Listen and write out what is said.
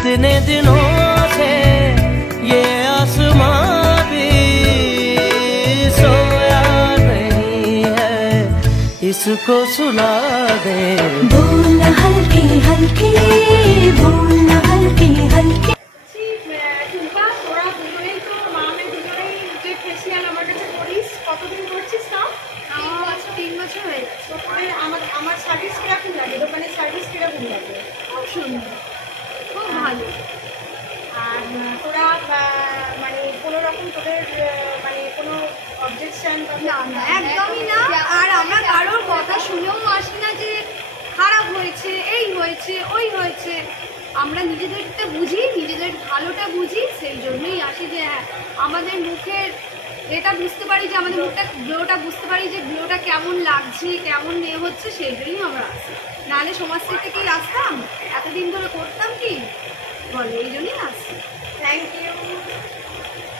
इतने दिनों से ये आसमां भी सोया नहीं है, इसको सुला दे। बोल हल्के हल्के, बोल हल्के हल्के। কতদিন করছিস না? 3 বছর হয়ে গেছে। আমার সার্ভিস কিরকম লাগে, দোকানের সার্ভিস কিরকম লাগে? খুব সুন্দর, খুব ভালো। আর তোরা মানে কোনো রকম তোদের মানে কোনো অবজেকশন? না না, একদমই না। আর আমরা কারোর কথা শুনেও আসি না যে খারাপ হয়েছে, এই হয়েছে, ওই হয়েছে। আমরা নিজেদেরটা বুঝি, নিজেদের ভালোটা বুঝি, সেই জন্যই আসি যে হ্যাঁ আমাদের মুখের এটা বুঝতে পারি, যে আমাদের মুখটা গ্লোটা বুঝতে পারি, যে গ্লোটা কেমন লাগছে, কেমন হচ্ছে, সেই জন্যই আমরা আসি। নাহলে সমাজসেবা থেকেই আসতাম, এতদিন ধরে করতাম কি বলে, এই জন্যই আসি। Thank you.